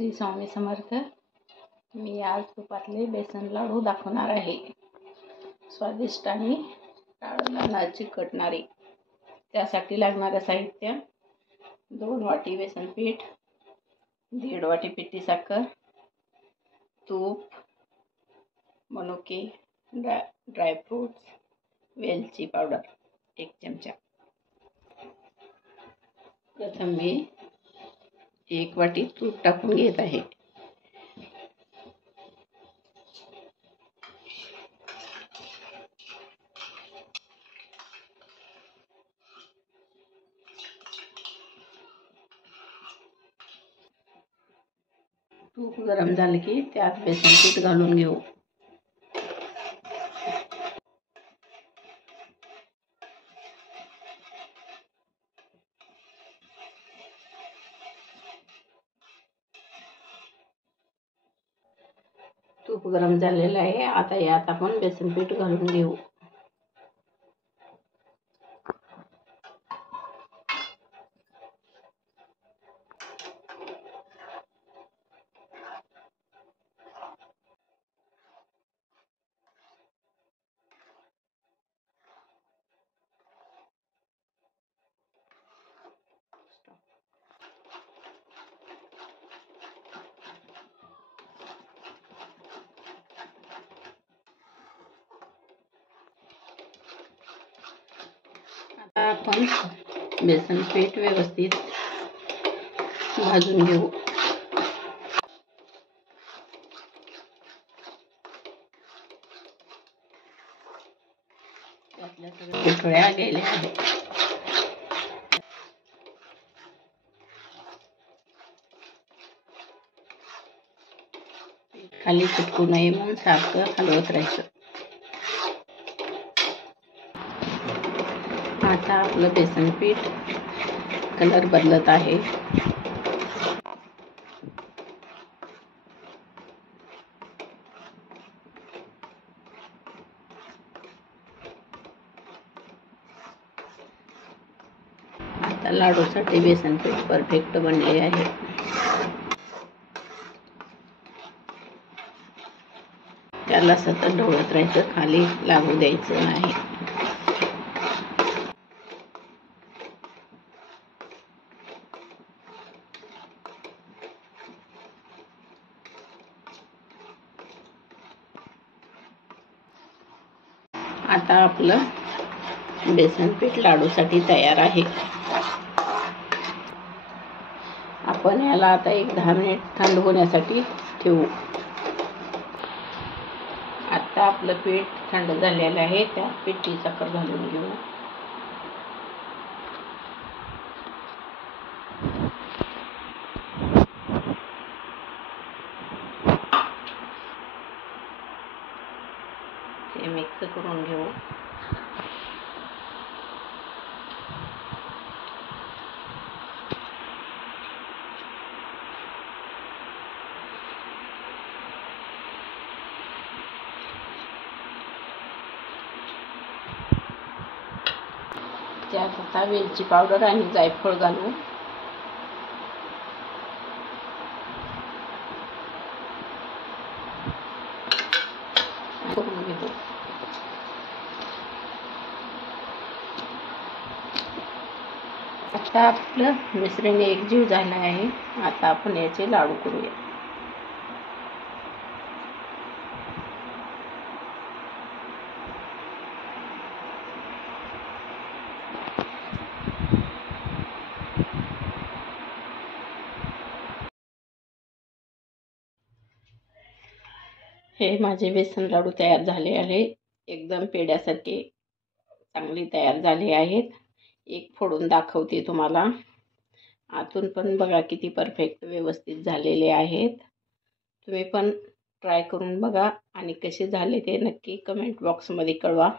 श्री स्वामी समर्थ। मी आज तुपातले बेसन लाडू दाखवणार आहे। स्वादिष्ट आणि टाळाला चिकटणारे। त्यासाठी लागणारे साहित्य: 2 वाटी बेसन पीठ, 1.5 वाटी पिठी साखर, तूप, मनुके, ड्रायफ्रूट्स, वेलची पावडर 1 चमचा। प्रथम मी 1 वाटी तूप टाकून घेत आहे। तूप गरम झाले की त्यात बेसन पीठ घालून घेऊ। तूप गरम झालेलं आहे। आता यात आपण बेसन पीठ घालून घेऊ। आता आपण बेसन पीठ व्यवस्थित भाजून घेऊ। त्यातल्या सगळ्या गुठळ्या गेल्या आहेत। खाली चिटकू नये म्हणून सारखं हलवत राहायचं। आता आपलं बेसन पीठ कलर बदलत आहे। आता लाडूसाठी बेसन पीठ परफेक्ट बनले आहे। त्याला सतत ढवळत राहायचं, खाली लागू द्यायचं नाही। आता आपलं बेसन पीठ लाडूसाठी तयार आहे। आपण याला आता 10 मिनिट थंड होण्यासाठी ठेवू। आता आपलं पीठ थंड झालेलं आहे। त्यात पिठी साखर घालून घेऊ। ते मिक्स करून घेऊ। त्यात आता वेलची पावडर आणि जायफळ घालू। करून घेऊ। आता आपलं मिश्रण एकजीव झालं आहे। आता आपण याचे लाडू करूया। हे माझे बेसन लाडू तयार झाले आहे। एकदम पेढ्यासारखे चांगले तयार झाले आहेत। एक फोडून दाखवते तुम्हाला। आतून पण बघा किती परफेक्ट व्यवस्थित झालेले आहेत। तुम्ही पण ट्राय करून बघा आणि कसे झाले ते नक्की कमेंट बॉक्समध्ये कळवा।